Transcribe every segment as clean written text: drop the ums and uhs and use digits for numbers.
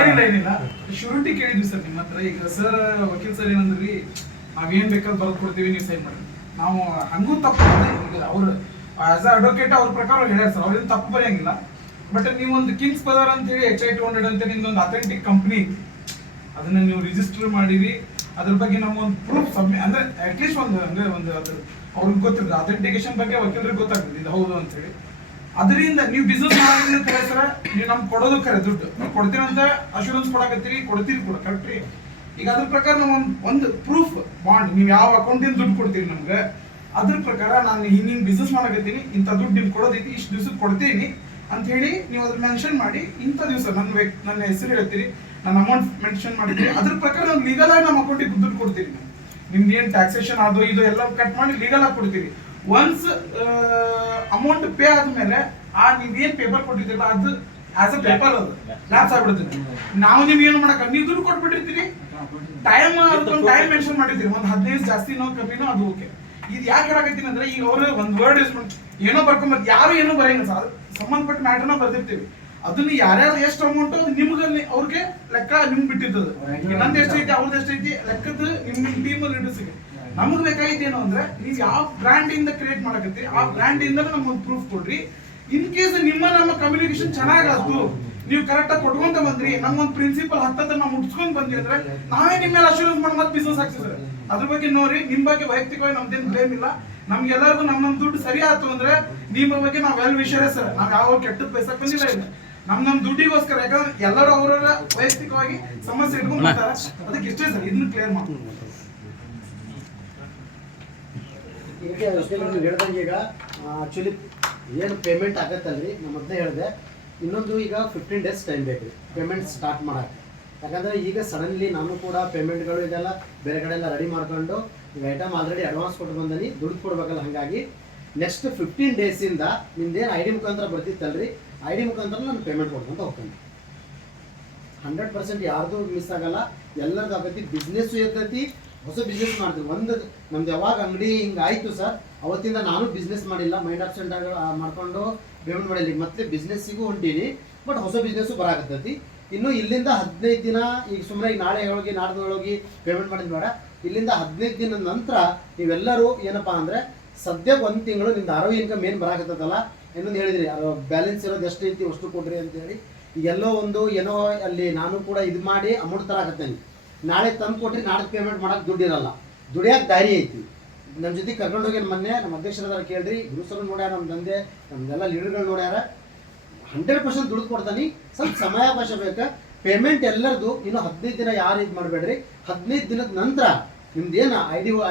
ಏನಿಲ್ಲ ಶ್ಯೂರಿಟಿ ಕೇಳಿದ್ವಿ ಸರ್ ನಿಮ್ಮ ಹತ್ರ. ಈಗ ಸರ್ ವಕೀಲ್ ಸರ್ ಏನಂದ್ರಿ, ನಾವೇನ್ ಬೇಕಾದ್ರೆ ಬರೆದು ಕೊಡ್ತೀವಿ, ನೀವು ಸೈನ್ ಮಾಡಿ. ನಾವು ಹಂಗೂ ತಪ್ಪು ಈಗ ಅವ್ರು ಆಸ್ ಅ ಅಡ್ವೊಕೇಟ್ ಅವ್ರ ಪ್ರಕಾರ ಹೇಳ್ಯಾರ ಸರ್, ಅವ್ರೇನು ತಪ್ಪು ಬರೆಯಂಗಿಲ್ಲ. ಬಟ್ ನೀವೊಂದು ಕಿಂಗ್ಸ್ ಬಜಾರ್ ಅಂತ ಹೇಳಿ HI200 ಅಂತ ನಿಮ್ದೊಂದು ಅಥೆಂಟಿಕ್ ಕಂಪ್ನಿ, ಅದನ್ನ ನೀವು ರಿಜಿಸ್ಟರ್ ಮಾಡಿರಿ. ಅದ್ರ ಬಗ್ಗೆ ನಮ್ಗೊಂದು ಪ್ರೂಫ್ ಅಂದ್ರೆ ಅಟ್ಲೀಸ್ಟ್ ಒಂದು ಅಂದ್ರೆ ಒಂದು ಅದ್ರ ಅವ್ರಿಗೆ ಗೊತ್ತಿರ್ತದೆ, ಅಥೆಂಟಿಕೇಶನ್ ಬಗ್ಗೆ ವಕೀಲರಿಗೆ ಗೊತ್ತಾಗ್ತದೆ ಇದು ಹೌದು ಅಂತ ಹೇಳಿ. ಅದರಿಂದ ನೀವು ಬಿಸ್ನೆಸ್ ಮಾಡೋದ್ರಿಂದ ಕರೆ ಸರ, ನೀವು ನಮ್ಗೆ ಕೊಡೋದು ಕರೆ ದುಡ್ಡು ನೀವು ಕೊಡ್ತೀರಂತ ಅಶೂರೆನ್ಸ್ ಕೊಡಕತ್ತೀರಿ, ಕೊಡ್ತೀರಿ ಕೂಡ ಕರೆಕ್ಟ್ ರೀ. ಈಗ ಅದ್ರ ಪ್ರಕಾರ ನಾವು ಒಂದು ಪ್ರೂಫ್ ಬಾಂಡ್, ನೀವು ಯಾವ ಅಕೌಂಟಿಂದ ದುಡ್ಡು ಕೊಡ್ತೀರಿ ನಮ್ಗೆ, ಅದ್ರ ಪ್ರಕಾರ ನಾನು ಹಿಂಗೆ ಬಿಸ್ನೆಸ್ ಮಾಡಕತ್ತೀನಿ, ಇಂಥ ದುಡ್ಡು ನಿಮ್ಗೆ ಕೊಡೋದೈತಿ, ಇಷ್ಟು ದಿವ್ಸಕ್ಕೆ ಕೊಡ್ತೀನಿ ಅಂತ ಹೇಳಿ ನೀವು ಅದ್ರ ಮೆನ್ಷನ್ ಮಾಡಿ, ಇಂಥ ದಿವಸ ನನ್ನ ಹೆಸರು ಹೇಳ್ತೀರಿ, ನನ್ನ ಅಮೌಂಟ್ ಮೆನ್ಷನ್ ಮಾಡಿದ್ದೀರಿ, ಅದ್ರ ಪ್ರಕಾರ ನಾವು ಲೀಗಲ್ ಆಗಿ ನಮ್ಮ ಅಕೌಂಟಿಗೆ ದುಡ್ಡು ಕೊಡ್ತೀರಿ. ನಿಮ್ದು ಏನು ಟ್ಯಾಕ್ಸೇಷನ್ ಅದು ಇದು ಎಲ್ಲ ಕಟ್ ಮಾಡಿ ಲೀಗಲ್ ಆಗಿ ಕೊಡ್ತೀವಿ. ಒನ್ಸ್ ಅಮೌಂಟ್ ಪೇ ಆದ್ಮೇಲೆ ಆ ನೀವೇನ್ ಪೇಪರ್ ಕೊಟ್ಟಿದ್ದೀರಲ್ಲ ಅದು ಆಸ್ ಅ ಪೇಪರ್ ಅದು ಲ್ಯಾಪ್ಸ್ ಆಗ್ಬಿಡ್ತೀವಿ. ನಾವು ನೀವು ಏನು ಮಾಡಕ, ನೀವು ದುಡ್ಡು ಕೊಟ್ಬಿಟ್ಟಿರ್ತೀರಿ, ಟೈಮ್ ಅದಕ್ಕೊಂದು ಟೈಮ್ ಮೆನ್ಷನ್ ಮಾಡಿರ್ತೀರಿ, ಒಂದು 15 ಜಾಸ್ತಿನೋ ಕಮ್ಮಿನೋ ಅದು ಓಕೆ. ಇದು ಯಾಕೆ ಹೇಳಕತ್ತೀನಿ ಅಂದ್ರೆ, ಈಗ ಅವರು ಒಂದು ವರ್ಡ್ ಯೂಸ್ ಮಾಡಿ ಏನೋ ಬರ್ಕೊಂಬರ್ತೀವಿ, ಯಾರು ಏನೋ ಬರೆಯಂಗ ಸರ್, ಸಂಬಂಧಪಟ್ಟ ಮ್ಯಾಟರ್ನ ಬರ್ದಿರ್ತೀವಿ. ಅದನ್ನ ಯಾರ್ಯಾರು ಎಷ್ಟು ಅಮೌಂಟ್ ನಿಮ್ಗೆ ಅವ್ರಿಗೆ ಲೆಕ್ಕ ನಿಮ್ಗೆ ಬಿಟ್ಟಿರ್ತದೆ, ನಂದು ಎಷ್ಟೈತಿ ಅವ್ರದ್ದು ಎಷ್ಟೈತಿ ಲೆಕ್ಕದ ನಿಮ್ಮ ಟೀಮಲ್ಲಿ ಲೀಡರ್ಸ್ಗೆ. ನಮ್ಗೆ ಬೇಕಾಗಿದ್ದು ಏನು ಅಂದ್ರೆ, ನೀವು ಯಾವ ಬ್ರ್ಯಾಂಡ್ ಇಂದ ಕ್ರಿಯೇಟ್ ಮಾಡಕತ್ತೀರಿ ಆ ಬ್ರ್ಯಾಂಡ್ ಇಂದ ನಮ್ಗೊಂದು ಪ್ರೂಫ್ ಕೊಡ್ರಿ. ಇನ್ ಕೇಸ್ ನಮ್ಮ ಕಮ್ಯುನಿಕೇಶನ್ ಚೆನ್ನಾಗಾಯ್ತು, ನೀವು ಕರೆಕ್ಟ್ ಆಗಿ ಕೊಟ್ಕೊಂತ ಬಂದ್ರಿ, ನಮ್ಮೊಂದು ಪ್ರಿನ್ಸಿಪಲ್ ಹತ್ತತ್ರ ನಾವು ಮುಟ್ಸ್ಕೊಂಡ್ ಬಂದ್ವಿ ಅಂದ್ರೆ ನಾವೇ ನಿಮ್ಮ ಮೇಲೆ ಅಶ್ಯೂರೆನ್ಸ್ ಮಾಡಿ ಮತ್ತೆ ಬಿಸ್ನೆಸ್ ಆಗ್ತಿದ್ರೆ ಅದ್ರ ಬಗ್ಗೆ ನೋಡಿ. ನಿಮ್ ಬಗ್ಗೆ ವೈಯಕ್ತಿಕವಾಗಿ ನಮ್ದೇನು ಬ್ಲೇಮ್ ಇಲ್ಲ, ನಮ್ಗೆಲ್ಲರಿಗೂ ನಮ್ಮ ದುಡ್ಡು ಸರಿ ಆಯ್ತು ಅಂದ್ರೆ ನಿಮ್ಮ ಬಗ್ಗೆ ನಾವು ವೆಲ್ ವಿಷಯ ಸರ್, ನಾವ್ ಯಾವ ಕೆಟ್ಟದ್ ಬಯಸಕ್ ಬಂದಿಲ್ಲ. ಇಲ್ಲ ನಮ್ ದುಡ್ಡಿಗೋಸ್ಕರ, ಯಾಕಂದ್ರೆ ಎಲ್ಲರೂ ಅವರವರ ವೈಯಕ್ತಿಕವಾಗಿ ಸಮಸ್ಯೆ ಇಟ್ಕೊಂಡು ಬರ್ತಾರೆ, ಅದಕ್ಕೆ ಇಷ್ಟೇ ಸರ್, ಇದನ್ನ ಕ್ಲಿಯರ್ ಮಾಡ್ತೀವಿ. ಈಗ ಹೇಳ್ದಂಗೆ ಈಗ ಆ್ಯಕ್ಚುಲಿ ಏನು ಪೇಮೆಂಟ್ ಆಗತ್ತಲ್ರಿ, ನಮ್ಮ ಮೊದಲೇ ಹೇಳಿದೆ, ಇನ್ನೊಂದು ಈಗ 15 days ಟೈಮ್ ಬೇಕು ಪೇಮೆಂಟ್ ಸ್ಟಾರ್ಟ್ ಮಾಡೋಕ್ಕೆ. ಯಾಕಂದರೆ ಈಗ ಸಡನ್ಲಿ ನಾನು ಕೂಡ ಪೇಮೆಂಟ್ಗಳು ಇದೆಲ್ಲ ಬೇರೆ ಕಡೆ ಎಲ್ಲ ರೆಡಿ ಮಾಡ್ಕೊಂಡು ಈಗ ಐಟಮ್ ಆಲ್ರೆಡಿ ಅಡ್ವಾನ್ಸ್ ಕೊಟ್ಟು ಬಂದೀನಿ, ದುಡ್ಡು ಕೊಡ್ಬೇಕಲ್ಲ. ಹಾಗಾಗಿ ನೆಕ್ಸ್ಟ್ 15 days ನಿಮ್ದೇನು ID ಮುಖಾಂತರ ಬರ್ತಿತ್ತಲ್ರಿ, ID ಮುಖಾಂತರ ನಾನು ಪೇಮೆಂಟ್ ಕೊಡ್ಕೊಂತ ಹೋಗ್ತೇನೆ. 100% ಯಾರ್ದು ಮಿಸ್ ಆಗಲ್ಲ, ಎಲ್ಲರದ್ದು ಆಗತ್ತಿ. ಬಿಸ್ನೆಸ್ಸು ಇರ್ತೈತಿ, ಹೊಸ ಬಿಸ್ನೆಸ್ ಮಾಡ್ತೀವಿ. ಒಂದು ನಮ್ದು ಯಾವಾಗ ಅಂಗಡಿ ಹಿಂಗೆ ಆಯಿತು ಸರ್, ಅವತ್ತಿಂದ ನಾನು ಬಿಸ್ನೆಸ್ ಮಾಡಿಲ್ಲ, ಮೈಂಡ್ ಆಬ್ಸೆಂಟ್ ಆಗಿ ಮಾಡ್ಕೊಂಡು ಪೇಮೆಂಟ್ ಮಾಡಿಲ್ಲ. ಮತ್ತೆ ಬಿಸ್ನೆಸ್ಸಿಗೂ ಹೊಂಟೀನಿ, ಬಟ್ ಹೊಸ ಬಿಸ್ನೆಸ್ಸು ಬರಾಕತ್ತೈತಿ. ಇನ್ನು ಇಲ್ಲಿಂದ 15 ದಿನ, ಈಗ ಸುಮ್ಮನೆ ಈಗ ನಾಳೆ ಹೋಗಿ ನಾಡ್ದು ಹೋಗಿ ಪೇಮೆಂಟ್ ಮಾಡಿದ್ ಬೇಡ, ಇಲ್ಲಿಂದ 15 ದಿನದ ನಂತರ ನೀವೆಲ್ಲರೂ ಏನಪ್ಪ ಅಂದರೆ, ಸದ್ಯಕ್ಕೆ 1 ತಿಂಗಳು ನಿಮ್ದು ROI ಇನ್ಕಮ್ ಏನು ಬರಾಕತ್ತಲ್ಲ, ಇನ್ನೊಂದು ಹೇಳಿದ್ರಿ ಬ್ಯಾಲೆನ್ಸ್ ಇರೋದು ಎಷ್ಟು ಐತಿ ಅಷ್ಟು ಕೊಡ್ರಿ ಅಂತೇಳಿ. ಈಗೆಲ್ಲೋ ಒಂದು ಏನೋ ಅಲ್ಲಿ ನಾನು ಕೂಡ ಇದು ಮಾಡಿ ಅಮೌಂಟ್ ತರಾಕತ್ತೇನೆ, ನಾಳೆ ತಂದು ಕೊಟ್ರಿ ನಾಳೆ ಪೇಮೆಂಟ್ ಮಾಡೋಕೆ ದುಡ್ಡಿರಲ್ಲ, ದುಡಿಯೋಕೆ ದಾರಿ ಐತಿ. ನಮ್ಮ ಜೊತೆ ಕರ್ಕೊಂಡೋಗಿ ಮೊನ್ನೆ ನಮ್ಮ ಅಧ್ಯಕ್ಷರ ಕೇಳ್ರಿ, ಗುರುಸರು ನೋಡ್ಯಾರ, ನಮ್ಮ ತಂದೆ ನಮ್ದೆಲ್ಲ ಲೀಡರ್ಗಳು ನೋಡ್ಯಾರ. 100% ದುಡ್ಡು ಕೊಡ್ತಾನೆ, ಸ್ವಲ್ಪ ಸಮಯಾವಕಾಶ ಬೇಕಾ. ಪೇಮೆಂಟ್ ಎಲ್ಲರದು ಇನ್ನು 15 ದಿನ ಯಾರು ಇದು ಮಾಡಬೇಡ್ರಿ. 15 ದಿನದ ನಂತರ ನಿಮ್ದೇನು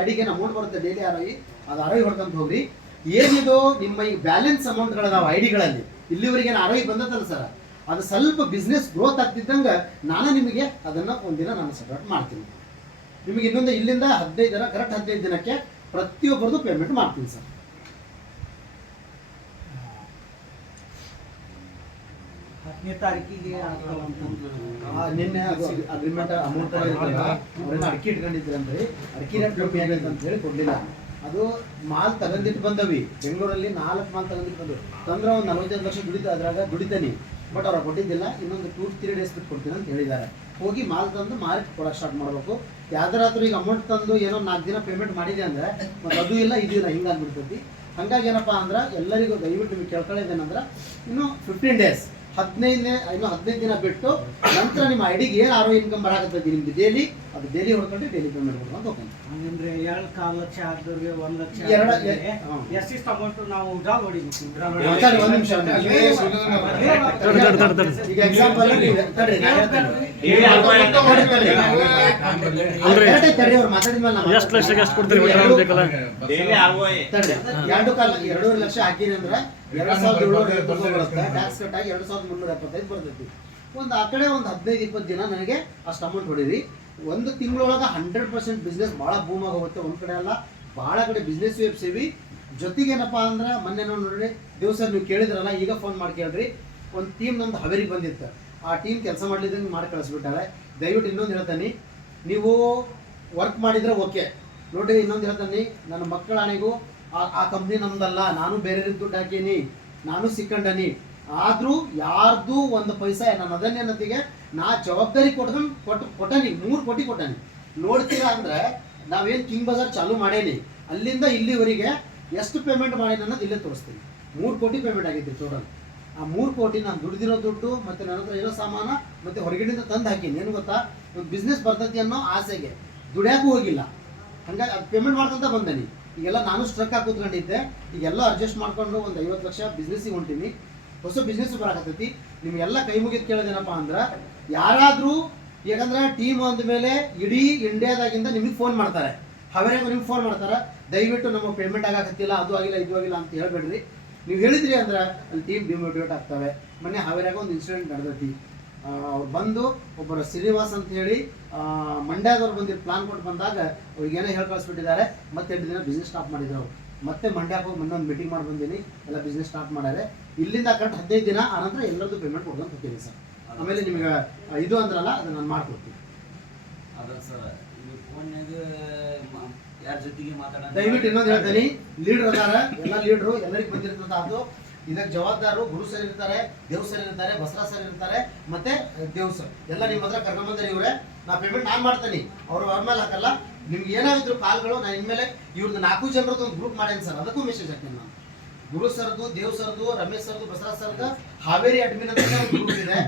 ಐಡಿಗೆ ಅಮೌಂಟ್ ಬರುತ್ತೆ ಡೈಲಿ ROI, ಅದು ROI ಹೊಡ್ಕೊಂತ ಹೋಗ್ರಿ. ಏನಿದು ನಿಮ್ಮ ಈ ಬ್ಯಾಲೆನ್ಸ್ ಅಮೌಂಟ್ಗಳದಾವ ಐಡಿಗಳಲ್ಲಿ, ಇಲ್ಲಿವರೆಗೆ ROI ಬಂದತ್ತಲ್ಲ ಸರ್, ಅದು ಸ್ವಲ್ಪ ಬಿಸ್ನೆಸ್ ಗ್ರೋತ್ ಆಗ್ತಿದ್ದಂಗೆ ನಾನು ನಿಮಗೆ ಅದನ್ನು ಒಂದಿನ ನಾನು ಸಪೋರ್ಟ್ ಮಾಡ್ತೀನಿ. ನಿಮಗೆ ಇನ್ನೊಂದು ಇಲ್ಲಿಂದ 15 ದಿನ ಕರೆಕ್ಟ್ 15 ದಿನಕ್ಕೆ ಪ್ರತಿಯೊಬ್ಬರದು ಪೇಮೆಂಟ್ ಮಾಡ್ತೀನಿ ಸರ್. ನಿನ್ನೆ ಅಗ್ರಿಮೆಂಟ್ ಅಮೌಂಟ್ ಅವರೆಲ್ಲ ಅಕ್ಕಿ ಇಟ್ಕೊಂಡಿದ್ರು ಅಂದ್ರೆ ಅಕ್ಕಿ ರೇಟ್ ಕಮ್ಮಿ ಆಗೈತೆ ಅಂತ ಹೇಳಿ ಕೊಡಲಿಲ್ಲ. ಅದು ಮಾಲ್ ತಗೊಂಡಿಟ್ಟು ಬಂದವಿ, ಬೆಂಗಳೂರಲ್ಲಿ 4 ಮಾಲ್ ತಗೊಂಡಿಟ್ಟು ಬಂದವು, ತಂದ್ರೆ ಒಂದು 45 ಲಕ್ಷ ಅದ್ರಾಗ ದುಡಿತಾನೆ, ಬಟ್ ಅವ್ರು ಕೊಟ್ಟಿದ್ದಿಲ್ಲ. ಇನ್ನೊಂದು 2-3 days ಬಿಟ್ಟು ಕೊಡ್ತೀನಿ ಅಂತ ಹೇಳಿದ್ದಾರೆ. ಹೋಗಿ ಮಾಲ್ ತಂದು ಮಾರಿ ಕೊಡೋಕೆ ಸ್ಟಾರ್ಟ್ ಮಾಡಬೇಕು. ಯಾವ್ದಾರಾದ್ರೂ ಈಗ ಅಮೌಂಟ್ ತಂದು ಏನೋ 4 ದಿನ ಪೇಮೆಂಟ್ ಮಾಡಿದೆ ಅಂದರೆ ಮತ್ತು ಅದು ಇಲ್ಲ ಇದು ಇಲ್ಲ ಹಿಂಗಾಗ್ಬಿಡ್ತೈತಿ. ಹಾಗಾಗಿ ಏನಪ್ಪ ಅಂದ್ರೆ ಎಲ್ಲರಿಗೂ ದಯವಿಟ್ಟು ನಿಮಗೆ ಕೇಳ್ಕೊಳ್ಳೋದೇನಂದ್ರೆ, ಇನ್ನು 15 days ಇನ್ನು 15 ದಿನ ಬಿಟ್ಟು ನಂತರ ನಿಮ್ಮ ಐಡಿಗೆ ಏನು ROI ಇನ್ಕಮ್ ಬರಾಕತ್ತೈತಿ ನಿಮ್ದು ಡೈಲಿ, ಅದು ಡೈಲಿ ಹೊಡ್ಕೊಂಡು ಡೈಲಿ ಪೇಮೆಂಟ್ ಕೊಡ್ಕೊಂಡು ಹೋಗ್ಕೊಂಡು. ಅಂದ್ರೆ 2.5 ಲಕ್ಷ ಆದವ್ರಿಗೆ 1 ಲಕ್ಷ ಎಷ್ಟಿಷ್ಟು ಅಮೌಂಟ್ ನಾವು ಡ್ರಾ ಹೊಡಿಬೇಕು. ಒಂದು ನಿಮಿಷ, ಈಗ ಎಕ್ಸಾಂಪಲ್ ಎಷ್ಟು ಲಕ್ಷಕ್ಕೆ ಎಷ್ಟು ಕೊಡ್ತೀರಿ? 2.5 ಲಕ್ಷ ಹಾಕಿರಿ ಅಂದ್ರೆ 2,770 ಬರುತ್ತೆ, ಟ್ಯಾಕ್ಸ್ ಕಟ್ ಆಗಿ 2,375 ಬರ್ತೈತಿ. ಒಂದು ಆ ಕಡೆ ಒಂದು 15-20 ದಿನ ನನಗೆ ಅಷ್ಟು ಅಮೌಂಟ್ ಹೊಡೀರಿ. ಒಂದು ತಿಂಗಳೊಳಗೆ 100% ಬಿಸ್ನೆಸ್ ಭಾಳ ಬೂಮ್ ಆಗೋಗುತ್ತೆ. ಒಂದು ಕಡೆ ಅಲ್ಲ, ಭಾಳ ಕಡೆ ಬಿಸ್ನೆಸ್ ವೆಬ್ಸೇವಿ ಜೊತೆಗೇನಪ್ಪ ಅಂದ್ರೆ, ಮೊನ್ನೆ ನಾವು ನೋಡ್ರಿ ದಿವಸ ನೀವು ಕೇಳಿದ್ರಲ್ಲ, ಈಗ ಫೋನ್ ಮಾಡಿ ಕೇಳ್ರಿ. ಒಂದು ಟೀಮ್ ನಮ್ದು ಹಾವೇರಿಗೆ ಬಂದಿತ್ತು, ಆ ಟೀಮ್ ಕೆಲಸ ಮಾಡ್ಲಿದ್ದಂಗೆ ಮಾಡಿ ಕಳಿಸ್ಬಿಟ್ಟಾಳೆ. ದಯವಿಟ್ಟು ಇನ್ನೊಂದು ಹೇಳ್ತಾನೆ, ನೀವು ವರ್ಕ್ ಮಾಡಿದರೆ ಓಕೆ ನೋಡಿರಿ. ಇನ್ನೊಂದು ಹೇಳ್ತಾನೆ, ನನ್ನ ಮಕ್ಕಳ ಆಣೆಗೂ ಆ ಕಂಪ್ನಿ ನಮ್ದಲ್ಲ, ನಾನು ಬೇರೆ ದುಡ್ಡು ಹಾಕೀನಿ, ನಾನು ಸಿಕ್ಕಂಡನಿ. ಆದ್ರೂ ಯಾರ್ದು ಒಂದು ಪೈಸಾ ನನ್ನ ಅದನ್ನೇನತಿಗೆ ನಾ ಜವಾಬ್ದಾರಿ ಕೊಟ್ಟನಿ 3 ಕೋಟಿ ಕೊಟ್ಟನಿ. ನೋಡ್ತೀರಾ ಅಂದ್ರೆ ನಾವೇನು ಕಿಂಗ್ ಬಜಾರ್ ಚಾಲೂ ಮಾಡೇನಿ, ಅಲ್ಲಿಂದ ಇಲ್ಲಿವರೆಗೆ ಎಷ್ಟು ಪೇಮೆಂಟ್ ಮಾಡಿ ಅನ್ನೋದು ಇಲ್ಲೇ ತೋರಿಸ್ತೀನಿ. 3 ಕೋಟಿ ಪೇಮೆಂಟ್ ಆಗಿದ್ದೆ ಟೋಟಲ್. ಆ 3 ಕೋಟಿ ನಾನು ದುಡ್ದಿರೋ ದುಡ್ಡು ಮತ್ತು ನನ್ನ ಹತ್ರ ಇರೋ ಸಾಮಾನ ಮತ್ತು ಹೊರಗಡೆಯಿಂದ ತಂದು ಹಾಕೀನಿ. ಏನು ಗೊತ್ತಾ, ಒಂದು ಬಿಸ್ನೆಸ್ ಬರ್ತೈತಿ ಅನ್ನೋ ಆಸೆಗೆ ದುಡ್ಯಾಕೂ ಹೋಗಿಲ್ಲ, ಹಂಗಾಗಿ ಅದು ಪೇಮೆಂಟ್ ಮಾಡ್ಕೊಂತ ಬಂದೇನಿ. ಈಗೆಲ್ಲ ನಾನು ಸ್ಟ್ರಕ್ ಆಗಿ ಕೂತ್ಕೊಂಡಿದ್ದೆ, ಈಗೆಲ್ಲ ಅಡ್ಜಸ್ಟ್ ಮಾಡ್ಕೊಂಡು ಒಂದು 50 ಲಕ್ಷ ಬಿಸ್ನೆಸ್ಸಿಗೆ ಹೊಂಟೀನಿ. ಹೊಸ ಬಿಸ್ನೆಸ್ ಬರಾಕತ್ತೈತಿ. ನಿಮಗೆಲ್ಲ ಕೈ ಮುಗಿದು ಕೇಳೋದೇನಪ್ಪ ಅಂದ್ರೆ, ಯಾರಾದರೂ ಯಾಕಂದ್ರೆ ಟೀಮ್ ಅಂದಮೇಲೆ ಇಡೀ ಇಂಡಿಯಾದಾಗಿಂದ ನಿಮಗೆ ಫೋನ್ ಮಾಡ್ತಾರೆ, ಹಾವೇರಿಯಾಗ ನಿಮ್ಗೆ ಫೋನ್ ಮಾಡ್ತಾರೆ, ದಯವಿಟ್ಟು ನಮ್ಮ ಪೇಮೆಂಟ್ ಆಗಕತ್ತಿಲ್ಲ, ಅದು ಆಗಿಲ್ಲ ಇದು ಆಗಿಲ್ಲ ಅಂತ ಹೇಳ್ಬೇಡ್ರಿ. ನೀವು ಹೇಳಿದ್ರಿ ಅಂದ್ರೆ ಅಲ್ಲಿ ಟೀಮ್ ಡಿಮೋಟಿವೇಟ್ ಆಗ್ತವೆ. ಮೊನ್ನೆ ಹಾವೇರಿಯಾಗ ಒಂದು ಇನ್ಸಿಡೆಂಟ್ ನಡೆದೈತಿ. ಅವ್ರು ಬಂದು ಒಬ್ಬರು ಶ್ರೀನಿವಾಸ್ ಅಂತ ಹೇಳಿ ಮಂಡ್ಯದವ್ರು ಬಂದು ಪ್ಲಾನ್ ಕೊಟ್ಟು ಬಂದಾಗ ಅವ್ರಿಗೆ ಏನೋ ಹೇಳಿ ಕಳಿಸ್ಬಿಟ್ಟಿದ್ದಾರೆ. ಮತ್ತೆ 2 ದಿನ ಬಿಸ್ನೆಸ್ ಸ್ಟಾಪ್ ಮಾಡಿದ್ರು ಅವ್ರು. ಮತ್ತೆ ಮಂಡ್ಯಕ್ಕೆ ಹೋಗಿ ಮೊನ್ನೆ ಒಂದು ಮೀಟಿಂಗ್ ಮಾಡಿ ಬಂದೀನಿ, ಎಲ್ಲ ಬಿಸ್ನೆಸ್ ಸ್ಟಾರ್ಟ್ ಮಾಡ್ಯಾರೆ. ಇಲ್ಲಿಂದ ಕರೆಕ್ಟ್ 15 ದಿನ ಆನಂತರ ಎಲ್ಲರದ್ದು ಪೇಮೆಂಟ್ ಕೊಡ್ಕೊಂಡು ಹೋಗ್ತೀನಿ ಸರ್. ಆಮೇಲೆ ನಿಮ್ಗೆ ಇದು ಅಂದ್ರಲ್ಲ ಅದನ್ನ ನಾನು ಮಾಡ್ಕೊಡ್ತೀನಿ. ದಯವಿಟ್ಟು ಇನ್ನೊಂದು ಹೇಳ್ತೀನಿ, ಲೀಡರ್ ಅದಾರ, ಎಲ್ಲ ಲೀಡ್ರು ಎಲ್ಲರಿಗೂ ಬಂದಿರ್ತದ. ಅದು ಇದಕ್ಕೆ ಜವಾಬ್ದಾರರು ಗುರು ಸರ್ ಇರ್ತಾರೆ, ದೇವ್ ಸರ್ ಇರ್ತಾರೆ, ಬಸರಾ ಸರ್ ಇರ್ತಾರೆ, ಮತ್ತೆ ದೇವ್ ಸರ್ ಎಲ್ಲ ನಿಮ್ಮ ಹತ್ರ ಕರ್ಕೊಂಬಂದ್ರೆ ಇವ್ರೆ. ನಾ ಪೇಮೆಂಟ್ ನಾನು ಮಾಡ್ತೀನಿ, ಅವ್ರು ಅವ್ರ ಮೇಲೆ ಹಾಕಲ್ಲ. ನಿಮ್ಗೆ ಏನಾಗಿದ್ರು ಕಾಲ್ಗಳು ನಾನು ಇನ್ಮೇಲೆ ಇವ್ರದ್ದು 4 ಜನರದ್ದು ಒಂದು ಗ್ರೂಪ್ ಮಾಡೇನಿ ಸರ್, ಅದಕ್ಕೂ ಮೆಸೇಜ್ ಹಾಕ್ತೀನಿ ನಾನು. ಗುರು ಸರ್ದು, ದೇವ್ ಸರ್ದು, ರಮೇಶ್ ಸರ್ದು, ಬಸರಾ ಸರ್ದು, ಹಾವೇರಿ ಅಡ್ಮಿನ್ ಅಂತ ಒಂದು ಗ್ರೂಪ್ ಇದೆ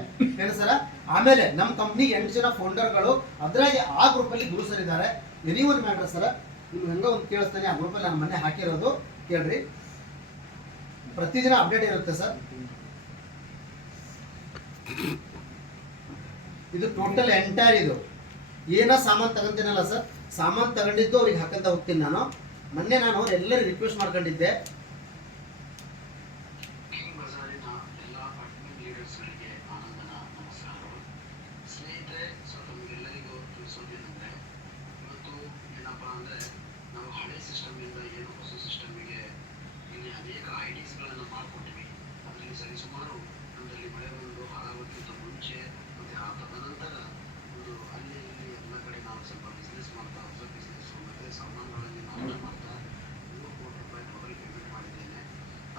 ಏನು ಸರ. ಆಮೇಲೆ ನಮ್ಮ ಕಂಪ್ನಿ 8 ಜನ ಫೌಂಡರ್ಗಳು, ಅದ್ರಾಗೆ ಆ ಗ್ರೂಪಲ್ಲಿ ಗುರು ಸರ್ ಇದ್ದಾರೆ. ಎನಿ ಒಂದು ಮ್ಯಾಟ್ರ್ ಸರ, ನಿಮ್ಗೆ ಹೆಂಗ ಒಂದು ಕೇಳಿಸ್ತಾನೆ, ಆ ಗ್ರೂಪಲ್ಲಿ ನಾನು ಮೊನ್ನೆ ಹಾಕಿರೋದು ಕೇಳ್ರಿ. ಪ್ರತಿದಿನ ಅಪ್ಡೇಟ್ ಇರುತ್ತೆ ಸರ್. ಇದು ಟೋಟಲ್ ಎಂಟೈರ್ ಇದು ಏನೋ ಸಾಮಾನು ತಗೊಂತೀನಲ್ಲ ಸರ್, ಸಾಮಾನು ತಗೊಂಡಿದ್ದು ಅವ್ರಿಗೆ ಹಾಕಂತ ಹೋಗ್ತೀನಿ ನಾನು. ಮೊನ್ನೆ ನಾನು ಎಲ್ಲರಿಗೂ ರಿಕ್ವೆಸ್ಟ್ ಮಾಡ್ಕೊಂಡಿದ್ದೆ, ಸರಿಸುಮಾರು ನಮ್ಮಲ್ಲಿ ಮಳೆ ಬಂದು ಹಾಳಾಗೋಕ್ಕಿಂತ ಮುಂಚೆ ಮತ್ತು ಆ ತದನಂತರ ಒಂದು ಅಲ್ಲಿ ಇಲ್ಲಿ ಎಲ್ಲ ಕಡೆ ನಾವು ಸ್ವಲ್ಪ ಬಿಸ್ನೆಸ್ ಮಾಡ್ತಾ, ಹೊಸ ಬಿಸ್ನೆಸ್ಸು ಮತ್ತು ಸಾಮಾನುಗಳಲ್ಲಿ ಮಾರಾಟ ಮಾಡ್ತಾ 3 ಕೋಟಿ ರೂಪಾಯಿ ಟೋಟಲ್ ಪೇಮೆಂಟ್ ಮಾಡಿದ್ದೇನೆ.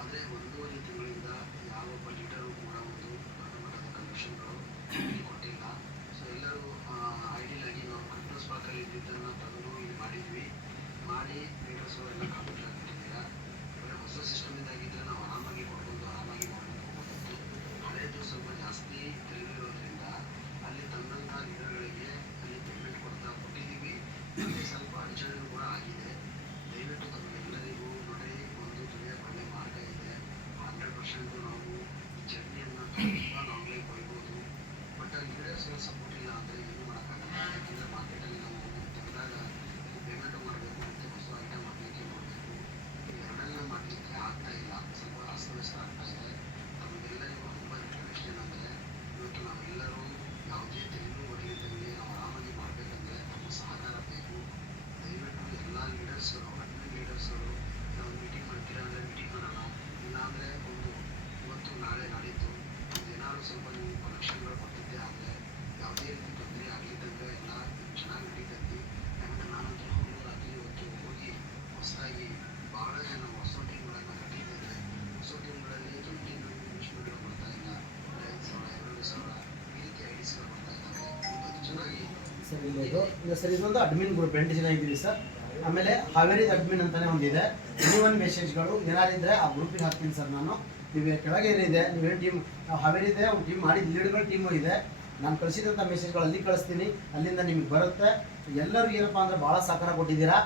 ಆದರೆ 1.5 ತಿಂಗಳಿಂದ ಯಾವೊಬ್ಬ ಲೀಡರು ಕೂಡ ಒಂದು ದೊಡ್ಡ ಮಟ್ಟದ ಕಮಿಷನ್ಗಳು ಕೊಟ್ಟಿಲ್ಲ. ಸೊ ಎಲ್ಲರೂ ಐಡಿಯಲ್ ಆಗಿ ನಾವು ಕ್ರಿಸ್ಮಸ್ ಪಾರ್ಕಲ್ಲಿ ಇದ್ದಿದ್ದನ್ನು ತಂದು ಇಲ್ಲಿ ಮಾಡಿದ್ವಿ. ಮಾಡಿ ಲೀಡರ್ಸು ಎಲ್ಲ ಕಾಮೆಂಟ್ ಆಗಿಬಿಟ್ಟಿದ್ದೀರಾ. ಹೊಸ ಸಿಸ್ಟಮಿಂದ ಆಗಿದ್ದರೆ ನಾವು ಆರಾಮಾಗಿ ಕೊಡ್ಬೋದು, ಆರಾಮಾಗಿ ಮಾಡ್ಕೊಂಡು ಹೋಗ್ಬೋದಿತ್ತು. ಹಳೆಯದು ಸ್ವಲ್ಪ ಜಾಸ್ತಿ ತಿಳಿದಿರೋದ್ರಿಂದ ಅಲ್ಲಿ ತಂದಂಥ ಲೀಡರ್ಗಳಿಗೆ ಅಲ್ಲಿ ಪೇಮೆಂಟ್ ಕೊಟ್ಟಿದ್ದೀವಿ. ಅಲ್ಲಿ ಸ್ವಲ್ಪ ಅಡಚಣೆಯೂ ಕೂಡ ಆಗಿದೆ. ದಯವಿಟ್ಟು ತಮಗೆಲ್ಲರಿಗೂ ನೋಡ್ರಿ, ಒಂದು ದುಡಿಯೋಕೆ ಒಳ್ಳೆ ಮಾರ್ಗ ಇದೆ. 100% ನಾವು ಜರ್ನಿಯನ್ನು ತುಂಬ ಲಾಂಗ್ಲೇ ಕೊಯ್ಬೋದು. ಬಟ್ ಲೀಡರ್ಸ್ಗಳ ಸಪೋರ್ಟ್ ಇಲ್ಲ ಅಂದರೆ ಏನೂ ಮಾಡೋಕ್ಕಾಗಲ್ಲ. ಯಾಕಂದರೆ ಮಾರ್ಕೆಟಲ್ಲಿ ನಾವು ತೆಗೆದಾಗ ಪೇಮೆಂಟು ಮಾಡಬೇಕು ಮತ್ತು ಹೊಸ ಐಟಮ್ ಮಾಡಲಿಕ್ಕೆ ಮಾಡಬೇಕು. ಎರಡನ್ನ ಮಾಡಲಿಕ್ಕೆ ಆಗ್ತಾ ಇಲ್ಲ, ಸ್ವಲ್ಪ ಅಸ್ತವ್ಯಸ್ತ ಆಗ್ತಾ ಇದೆ. ನಮಗೆಲ್ಲರಿಗೂ ತುಂಬ ರಿಕ್ವೆಸ್ಟ್ ಏನಂದರೆ, ಇವತ್ತು ನಾವೆಲ್ಲರೂ ಯಾವುದೇ ತೆರಿಗೆ ಹೊಡೆಯದಂಗೆ ನಾವು ಆರಾಮಾಗಿ ಮಾಡಬೇಕಂದ್ರೆ ನಮ್ಮ ಸಹಕಾರ ಬೇಕು. ದಯವಿಟ್ಟು ಎಲ್ಲ ಲೀಡರ್ಸ್ಗಳು, ಅಡ್ಮಿನ್ ಲೀಡರ್ಸ್ಗಳು ನಾವು ಮೀಟಿಂಗ್ ಮಾಡ್ತೀರಾ ಅಂದರೆ ಮೀಟಿಂಗ್ ಮಾಡೋಣ. ಇಲ್ಲಾಂದರೆ ಒಂದು ಇವತ್ತು ನಾಳೆ ನಾಡಿದ್ದು ಒಂದು ಏನಾದರೂ ಸ್ವಲ್ಪ ನೀವು ಕಲೆಕ್ಷನ್ಗಳು ಕೊಟ್ಟಿದ್ದೆ ಆದರೆ ಯಾವುದೇ ರೀತಿ ತೊಂದರೆ ಆಗಲಿದ್ದಂಗೆ ಎಲ್ಲ ಚೆನ್ನಾಗಿ ನಡೀತೈತಿ. ಯಾಕಂದರೆ ನಾನಂತೂ ಹೋಗೋದಾಗಿ ಇವತ್ತು ಹೋಗಿ ಹೊಸದಾಗಿ ಭಾಳ ಜನ ಹೊಸ ಟೀಮ್ಗಳನ್ನು ಕಟ್ಟಿದ್ದೇನೆ. ಹೊಸ ಟೀಮ್ಗಳಲ್ಲಿ 20 ಇನ್ವೆಸ್ಟ್ಮೆಂಟ್ಗಳು ಬರ್ತಾ ಇಲ್ಲ, 5,000 2,000 ಈ ರೀತಿ ಐಡಿಸ್ಗಳು ಬರ್ತಾ ಇದ್ದಾವೆ. ಅದು ಚೆನ್ನಾಗಿ ಸರ್ ಇಲ್ಲ ಸರ್, ಇದೊಂದು ಅಡ್ಮಿನ್ ಗ್ರೂಪ್ 8 ಜನ ಇದ್ದೀವಿ ಸರ್. ಆಮೇಲೆ ಹಾವೇರಿ ಅಡ್ಮಿನ್ ಅಂತಾನೆ ಒಂದಿದೆ. ಎನಿ ಮೆಸೇಜ್ಗಳು ಏನಾರಿದ್ರೆ ಆ ಗ್ರೂಪಿಗೆ ಹಾಕ್ತೀನಿ ಸರ್ ನಾನು. ನೀವು ಕೆಳಗೆ ಏನಿದೆ, ನೀವೇನು ಟೀಮ್ ನಾವು ಹಾವೇರಿ ಇದೆ, ಒಂದು ಟೀಮ್ ಮಾಡಿ ಲೀಡ್ಗಳ ಟೀಮು ಇದೆ. ನಾನು ಕಳಿಸಿದಂಥ ಮೆಸೇಜ್ಗಳು ಅಲ್ಲಿ ಕಳಿಸ್ತೀನಿ, ಅಲ್ಲಿಂದ ನಿಮಗೆ ಬರುತ್ತೆ. ಎಲ್ಲರೂ ಏನಪ್ಪ ಅಂದರೆ ಭಾಳ ಸಹಕಾರ ಕೊಟ್ಟಿದ್ದೀರಾ.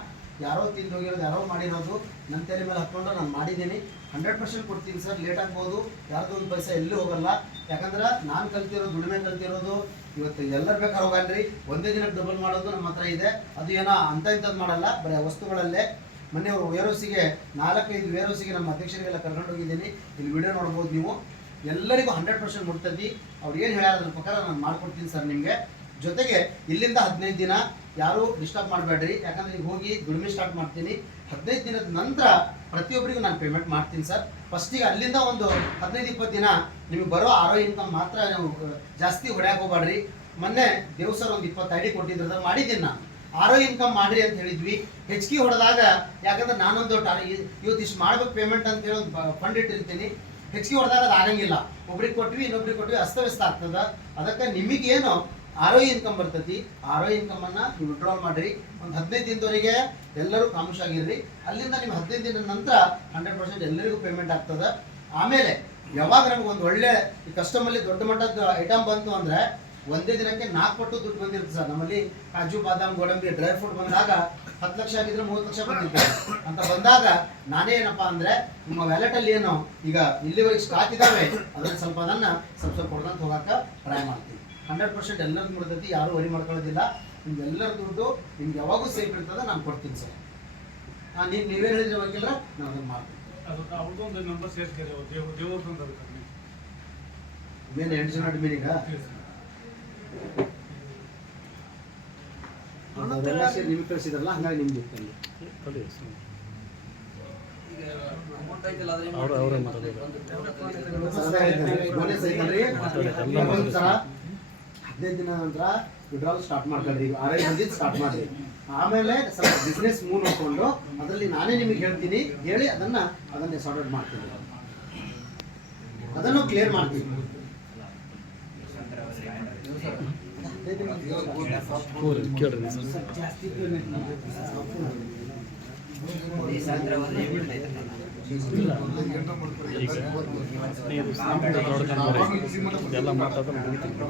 ಯಾರೋ ತಿಂದು ಹೋಗಿರೋದು, ಯಾರೋ ಮಾಡಿರೋದು ನನ್ನ ತಲೆ ಮೇಲೆ ಹತ್ಕೊಂಡು ನಾನು ಮಾಡಿದ್ದೀನಿ. 100% ಕೊಡ್ತೀನಿ ಸರ್. ಲೇಟ್ ಆಗ್ಬೋದು, ಯಾರ್ದು ಒಂದು ಪೈಸಾ ಎಲ್ಲೂ ಹೋಗಲ್ಲ. ಯಾಕಂದ್ರೆ ನಾನು ಕಲ್ತಿರೋದು, ದುಡಿಮೆ ಕಲ್ತಿರೋದು ಇವತ್ತು ಎಲ್ಲರೂ ಬೇಕಾದ್ರೆ ಹೋಗಲ್ರಿ. ಒಂದೇ ದಿನಕ್ಕೆ ಡಬಲ್ ಮಾಡೋದು ನಮ್ಮ ಹತ್ರ ಇದೆ. ಅದು ಏನೋ ಇಂಥದ್ದು ಮಾಡಲ್ಲ, ಬರೀ ವಸ್ತುಗಳಲ್ಲೇ. ಮೊನ್ನೆ ಅವರು ವೇರೋಸಿಗೆ 4-5 ವೇರೋಸಿಗೆ ನಮ್ಮ ಅಧ್ಯಕ್ಷರಿಗೆಲ್ಲ ಕರ್ಕೊಂಡು ಹೋಗಿದ್ದೀನಿ. ಇಲ್ಲಿ ವಿಡಿಯೋ ನೋಡ್ಬೋದು ನೀವು. ಎಲ್ಲರಿಗೂ 100% ಮುಟ್ತೈತಿ. ಅವ್ರು ಏನು ಹೇಳ್ಯಾರ ಅದ್ರ ಪ್ರಕಾರ ನಾನು ಮಾಡ್ಕೊಡ್ತೀನಿ ಸರ್ ನಿಮಗೆ. ಜೊತೆಗೆ ಇಲ್ಲಿಂದ 15 ದಿನ ಯಾರೂ ಡಿಸ್ಟರ್ಬ್ ಮಾಡಬೇಡ್ರಿ. ಯಾಕಂದರೆ ಈಗ ಹೋಗಿ ದುಡಿಮೆ ಸ್ಟಾರ್ಟ್ ಮಾಡ್ತೀನಿ. 15 ದಿನದ ನಂತರ ಪ್ರತಿಯೊಬ್ಬರಿಗೂ ನಾನು ಪೇಮೆಂಟ್ ಮಾಡ್ತೀನಿ ಸರ್. ಫಸ್ಟಿಗೆ ಅಲ್ಲಿಂದ ಒಂದು 15-20 ದಿನ ನಿಮಗೆ ಬರೋ ಇನ್ಕಮ್ ಮಾತ್ರ ನೀವು ಜಾಸ್ತಿ ಹೊಡ್ಯಾಕೆ ಹೋಗ್ಬೇಡ್ರಿ. ಮೊನ್ನೆ ದೇವ್ ಸರ್ ಒಂದು 20 ಐಡಿ ಕೊಟ್ಟಿದ್ರದ ಮಾಡಿದ್ದೀನಿ ನಾನು. ಇನ್ಕಮ್ ಮಾಡಿರಿ ಅಂತ ಹೇಳಿದ್ವಿ. ಹೆಚ್ಚಿಗೆ ಹೊಡೆದಾಗ, ಯಾಕಂದ್ರೆ ನಾನೊಂದು ಇವತ್ತು ಇಷ್ಟು ಮಾಡ್ಬೇಕು ಪೇಮೆಂಟ್ ಅಂತ ಹೇಳಿ ಒಂದು ಫಂಡ್ ಇಟ್ಟಿರ್ತೀನಿ. ಹೆಚ್ಚಿಗೆ ಹೊಡೆದಾಗ ಅದು ಆಗಂಗಿಲ್ಲ. ಒಬ್ರಿಗೆ ಕೊಟ್ವಿ ಇನ್ನೊಬ್ರಿಗೆ ಕೊಟ್ವಿ ಅಸ್ತವ್ಯಸ್ತ ಆಗ್ತದ. ಅದಕ್ಕೆ ನಿಮಗೇನು ROI ಇನ್ಕಮ್ ಬರ್ತೈತಿ, ROI ಇನ್ಕಮ್ ಅನ್ನ ನೀವು ವಿಡ್ರಾಲ್ ಮಾಡ್ರಿ. ಒಂದು 15 ದಿನದವರೆಗೆ ಎಲ್ಲರೂ ಖಾಮೋಶ್ ಆಗಿರ್ರಿ. ಅಲ್ಲಿಂದ ನಿಮ್ಮ 15 ದಿನದ ನಂತರ 100% ಎಲ್ಲರಿಗೂ ಪೇಮೆಂಟ್ ಆಗ್ತದ. ಆಮೇಲೆ ಯಾವಾಗ ನಮ್ಗೆ ಒಂದು ಒಳ್ಳೆ ಕಸ್ಟಮಲ್ಲಿ ದೊಡ್ಡ ಮಟ್ಟದ ಐಟಮ್ ಬಂತು ಅಂದ್ರೆ ಒಂದೇ ದಿನಕ್ಕೆ 4 ಪಟ್ಟು ದುಡ್ಡು ಬಂದಿರುತ್ತೆ ಸರ್. ನಮ್ಮಲ್ಲಿ ಕಾಜು ಬಾದಾಮ್ ಗೋಡಂಬಿ ಡ್ರೈ ಫ್ರೂಟ್ ಬಂದಾಗ 10 ಲಕ್ಷ ಆಗಿದ್ರೆ 30 ಲಕ್ಷ ಬಂದಿರ್ತದೆ ಅಂತ ಬಂದಾಗ ನಾನೇ ಏನಪ್ಪಾ ಅಂದ್ರೆ ನಿಮ್ಮ ವ್ಯಾಲೆಟ್ ಅಲ್ಲಿ ಏನು ಈಗ ಇಲ್ಲಿವರೆಗೆ ಸ್ಟಾಕ್ ಇದಾವೆ ಅದ್ರಲ್ಲಿ ಸ್ವಲ್ಪ ಅದನ್ನ ಸ್ವಲ್ಪ ಕೊಡ್ಕೊಂತ ಹೋಗಾಕ ಟ್ರೈ ಮಾಡ್ತೀನಿ. 100% ಎಲ್ಲರಿಗೂ ಮುಡ್ತೈತಿ, ಯಾರು ವರಿ ಮಾಡ್ಕೊಳ್ಳೋದಿಲ್ಲ. ನಿಮ್ಗೆಲ್ಲರ ದುಡ್ಡು ನಿಮ್ಗೆ ಯಾವಾಗೂ ಸೇಫ್ ಇರ್ತದೆ, ನಾನು ಕೊಡ್ತೀನಿ ಸರ್. ನೀವೇನು ಹೇಳಿದ್ರೆ ವಕೀಲರ ನಾನು ಅದನ್ನು ಮಾಡ್ತೀನಿ. ಅವ್ರದ್ದೊಂದು ನಂಬರ್ ಸೇರ್ಸ್ಕೇರಿ, ದೇವ್ರದ್ದು ಮೇನ್ 8 ಜನ ಅಡ್ಮಿನಿಗ ಅದೆಲ್ಲ ಸೇರಿ ನಿಮ್ಗೆ ಕಳಿಸಿದ್ರಲ್ಲ, ಹಂಗಾಗಿ ನಿಮ್ಗೆ ಇತ್ತಲ್ಲಿ ಬೋನಸ್ ಐತಲ್ರಿ. 15 ದಿನ ನಂತರ ವಿಡ್ರಾಲ್ ಸ್ಟಾರ್ಟ್ ಮಾಡ್ಕೊಳ್ರಿ. 6 ಮಂದಿದ್ದು ಸ್ಟಾರ್ಟ್ ಮಾಡ್ರಿ. ಆಮೇಲೆ ಸ್ವಲ್ಪ ಬಿಸ್ನೆಸ್ ಮೂವ್ ನೋಡ್ಕೊಂಡು ಅದರಲ್ಲಿ ನಾನೇ ನಿಮಗೆ ಹೇಳ್ತೀನಿ, ಹೇಳಿ ಅದನ್ನ ಸಾರ್ಟ್ ಔಟ್ ಮಾಡ್ತೀನಿ, ಅದನ್ನು ಕ್ಲಿಯರ್ ಮಾಡ್ತೀನಿ. ಜಾಸ್ತಿ ಎಲ್ಲ ಮಾತಾಡೋದು ನಮಸ್ಕಾರ.